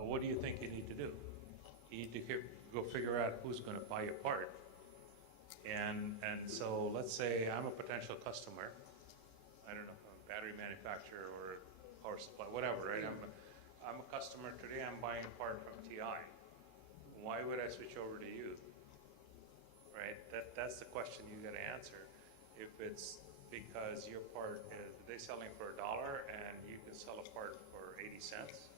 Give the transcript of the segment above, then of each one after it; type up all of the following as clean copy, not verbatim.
what do you think you need to do? You need to go figure out who's going to buy your part. And so let's say I'm a potential customer. I don't know, a battery manufacturer or power supply, whatever, right? I'm a customer today. I'm buying a part from TI. Why would I switch over to you? Right? That's the question you got to answer. If it's because your part is they're selling for $1 and you can sell a part for 80 cents,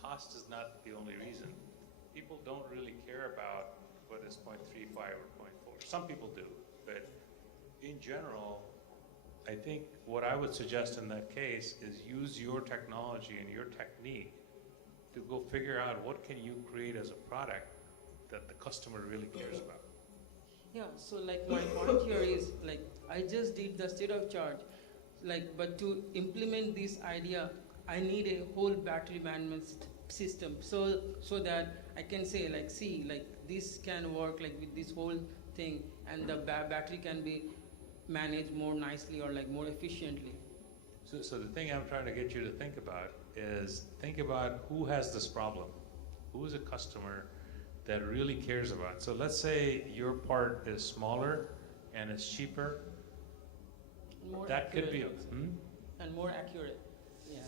cost is not the only reason. People don't really care about whether it's 0.35 or 0.4. Some people do, but in general, I think what I would suggest in that case is use your technology and your technique to go figure out what can you create as a product that the customer really cares about. Yeah, so like my point here is like I just did the state of charge, like but to implement this idea, I need a whole battery management system. So that I can say like, see, like this can work like with this whole thing, and the battery can be managed more nicely or like more efficiently. So the thing I'm trying to get you to think about is think about who has this problem. Who is a customer that really cares about it? So let's say your part is smaller and it's cheaper. More That could be and more accurate. Yeah.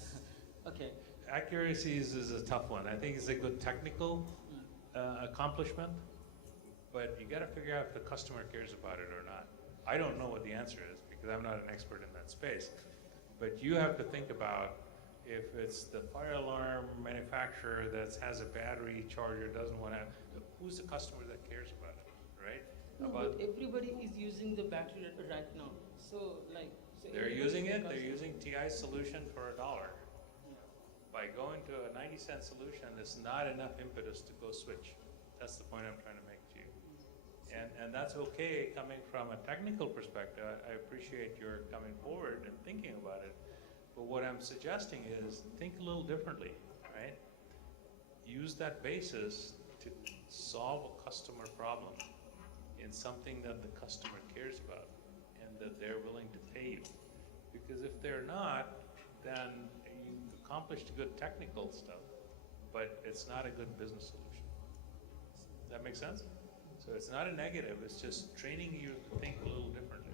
Okay. accuracy is a tough one. I think it's a good technical accomplishment, but you got to figure out if the customer cares about it or not. I don't know what the answer is because I'm not an expert in that space, but you have to think about if it's the fire alarm manufacturer that has a battery charger, doesn't want to, who's the customer that cares about it, right? No, but everybody is using the battery right now. So like, so they're using it, they're using TI's solution for $1. By going to a 90-cent solution, it's not enough impetus to go switch. That's the point I'm trying to make to you. And that's okay coming from a technical perspective. I appreciate your coming forward and thinking about it. But what I'm suggesting is think a little differently, right? Use that basis to solve a customer problem in something that the customer cares about and that they're willing to pay you. Because if they're not, then you accomplished good technical stuff, but it's not a good business solution. Does that make sense? So it's not a negative, it's just training you to think a little differently.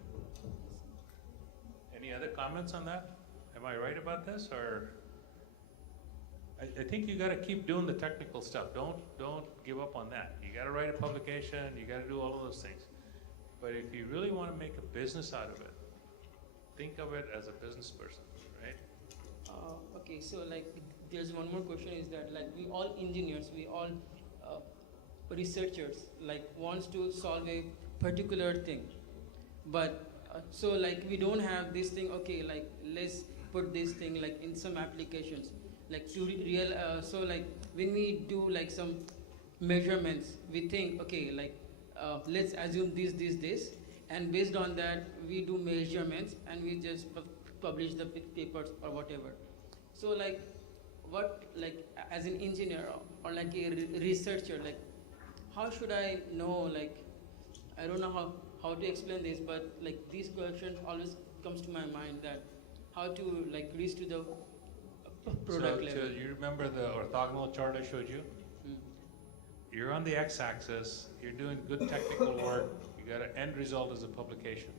Any other comments on that? Am I right about this, or? I think you got to keep doing the technical stuff. Don't give up on that. You got to write a publication. You got to do all of those things. But if you really want to make a business out of it, think of it as a business person, right? Okay, so like there's one more question is that like we all engineers, we all researchers like wants to solve a particular thing, but so like we don't have this thing. Okay, like let's put this thing like in some applications, like to real. So like when we do like some measurements, we think okay like let's assume this, and based on that we do measurements and we just publish the papers or whatever. So like what like as an engineer or like a researcher, like how should I know, like I don't know how to explain this, but like this question always comes to my mind, that how to like reach to the product level. So you remember the orthogonal chart I showed you? You're on the x-axis, you're doing good technical work, you got an end result as a publication.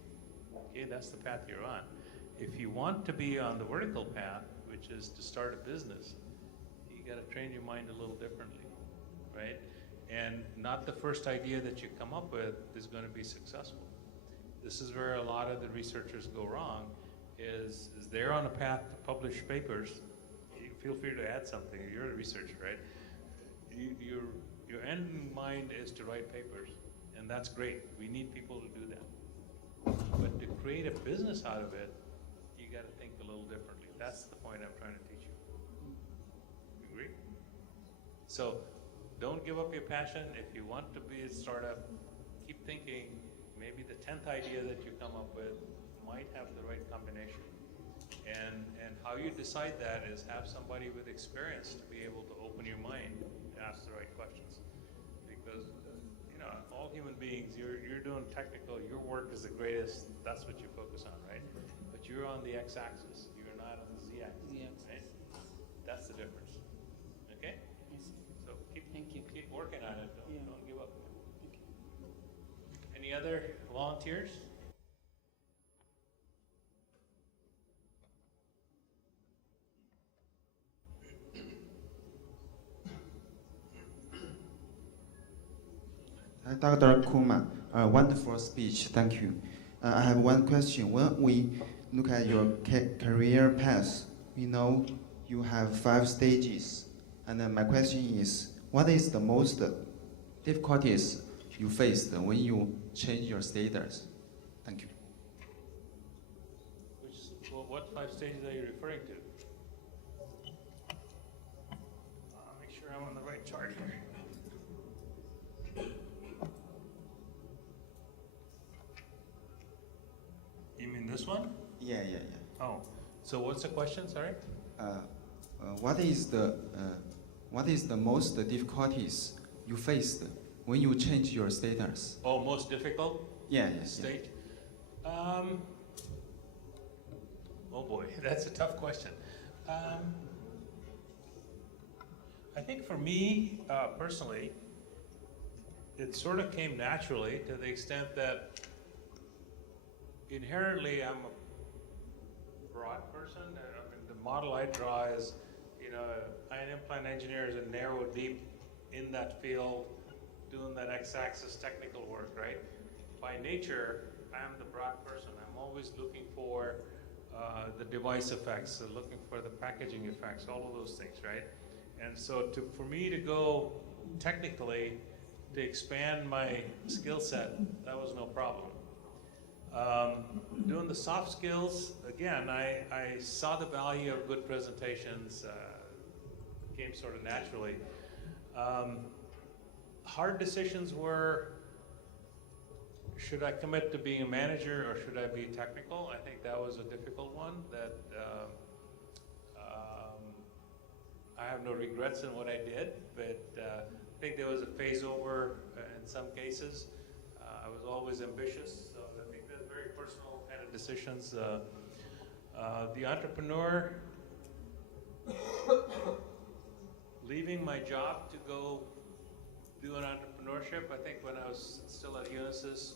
Okay, that's the path you're on. If you want to be on the vertical path, which is to start a business, you got to train your mind a little differently, right? And not the first idea that you come up with is going to be successful. This is where a lot of the researchers go wrong, is they're on a path to publish papers. You feel free to add something, you're a researcher, right? Your end in mind is to write papers, and that's great. We need people to do that. But to create a business out of it, you got to think a little differently. That's the point I'm trying to teach you. You agree? So don't give up your passion. If you want to be a startup, keep thinking. Maybe the 10th idea that you come up with might have the right combination. And how you decide that is have somebody with experience to be able to open your mind to ask the right questions. Because all human beings, you're doing technical, your work is the greatest, that's what you focus on, right? But you're on the x-axis, you're not on the z-axis, right? That's the difference. volunteers? Dr. Kuma, wonderful speech, thank you. I have one question. When we look at your career path, we know you have 5 stages. And my question is, what is the most difficulties you faced when you change your status? Thank you. What 5 stages are you referring to? Make sure I'm on the right chart here. You mean this one? Yeah. Oh, so what's the question, sorry? What is the most difficulties you faced when you change your status? Oh, most difficult stage? Oh boy, that's a tough question. I think for me, personally, it sort of came naturally to the extent that inherently I'm a broad person. I mean, the model I draw is, ion implant engineers and narrow deep in that field, doing that X-axis technical work, right? By nature, I'm the broad person. I'm always looking for the device effects, looking for the packaging effects, all of those things, right? And so for me to go technically, to expand my skill set, that was no problem. Doing the soft skills, again, I saw the value of good presentations, came sort of naturally. Hard decisions were, should I commit to being a manager or should I be technical? I think that was a difficult one that I have no regrets in what I did, but I think there was a phase over in some cases. I was always ambitious, so I think that's very personal kind of decisions. The entrepreneur, leaving my job to go do an entrepreneurship. I think when I was still at Unisys,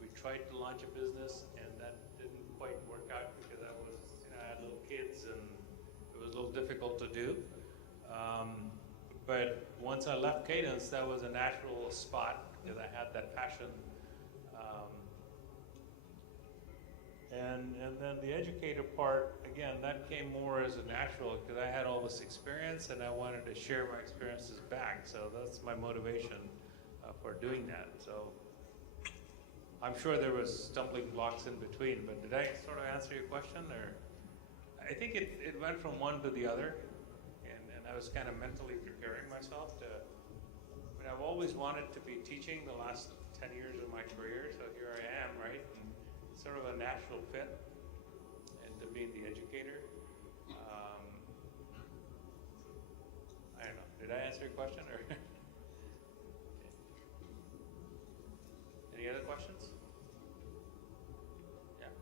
we tried to launch a business and that didn't quite work out because I had little kids and it was a little difficult to do. But once I left Cadence, that was a natural spot because I had that passion. And then the educator part, again, that came more as a natural because I had all this experience and I wanted to share my experiences back. So that's my motivation for doing that. So I'm sure there was stumbling blocks in between, but did I sort of answer your question? Or I think it went from one to the other, and I was kind of mentally preparing myself to, I've always wanted to be teaching the last 10 years of my career, so here I am, right? And it's sort of a natural fit into being the educator. I don't know, did I answer your question, or? Any other questions? Yeah.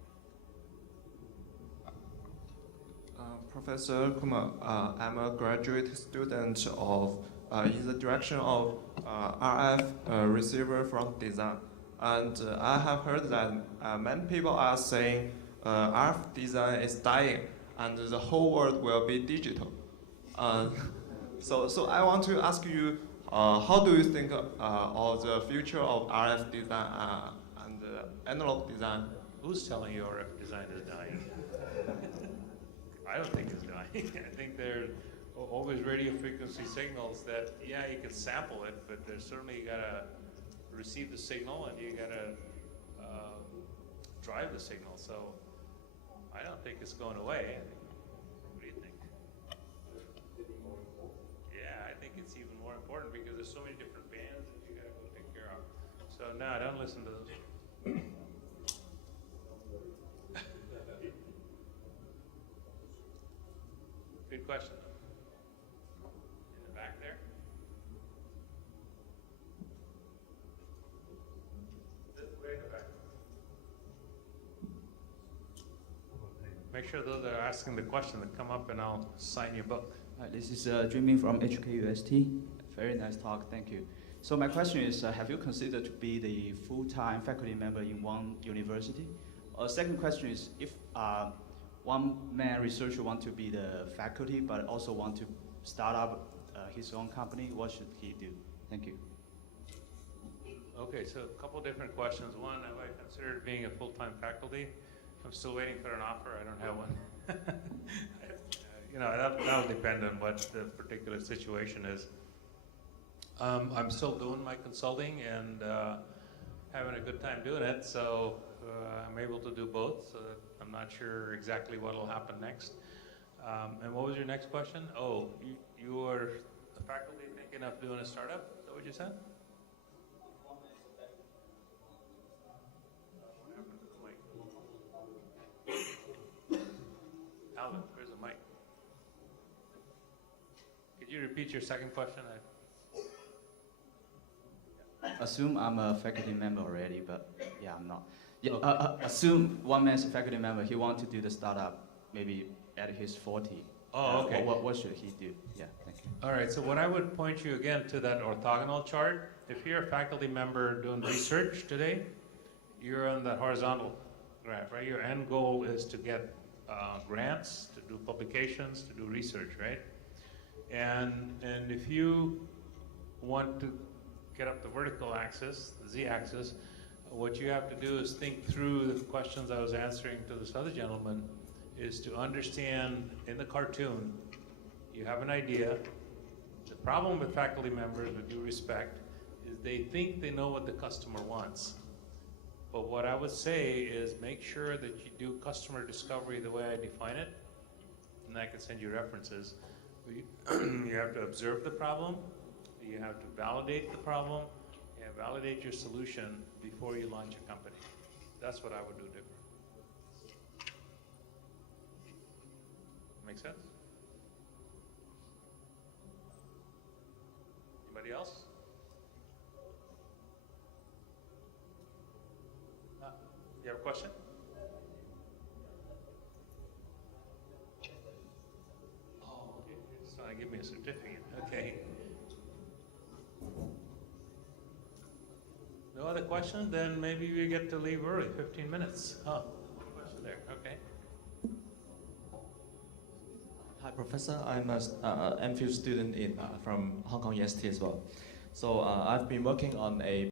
Professor Kuma, I'm a graduate student of in the direction of RF receiver front design, and I have heard that many people are saying RF design is dying and the whole world will be digital. So I want to ask you, how do you think of the future of RF design and analog design? Who's telling you RF design is dying? I don't think it's dying. I think there are always radio frequency signals that, yeah, you can sample it, but there's certainly you gotta receive the signal and you gotta drive the signal. So I don't think it's going away. What do you think? Yeah, I think it's even more important because there's so many different bands that you gotta go take care of. So no, don't listen to those. Good question. In the back there? Way in the back. Make sure those that are asking the question that come up and I'll sign your book. Hi, this is Dreaming from HKUST. Very nice talk, thank you. So my question is, have you considered to be the full-time faculty member in one university? Second question is, if one man researcher want to be the faculty but also want to start up his own company, what should he do? Thank you. Okay, so a couple different questions. One, have I considered being a full-time faculty? I'm still waiting for an offer. I don't have one. You know, that'll depend on what the particular situation is. I'm still doing my consulting and having a good time doing it, so I'm able to do both. I'm not sure exactly what will happen next. And what was your next question? Oh, you are a faculty thinking of doing a startup? Is that what you said? Alvin, where's the mic? Could you repeat your second question? Assume I'm a faculty member already, but yeah, I'm not. Yeah, assume one man's a faculty member, he wants to do the startup maybe at his 40. Oh, okay. What should he do? Yeah, thank you. All right, so what I would point you again to that orthogonal chart. If you're a faculty member doing research today, you're on the horizontal graph, right? Your end goal is to get grants, to do publications, to do research, right? And if you want to get up the vertical axis, the z-axis, what you have to do is think through the questions I was answering to this other gentleman, is to understand in the cartoon, you have an idea. The problem with faculty members, with due respect, is they think they know what the customer wants. But what I would say is make sure that you do customer discovery the way I define it, and I can send you references. You have to observe the problem, you have to validate the problem, and validate your solution before you launch a company. That's what I would do different. Make sense? Anybody else? You have a question? Oh, okay. You're just trying to give me a certificate. Okay. No other questions? Then maybe we get to leave early, 15 minutes. Oh, question there. Okay. Hi, Professor. I'm a MPhil student from Hong Kong EST as well. So I've been working on a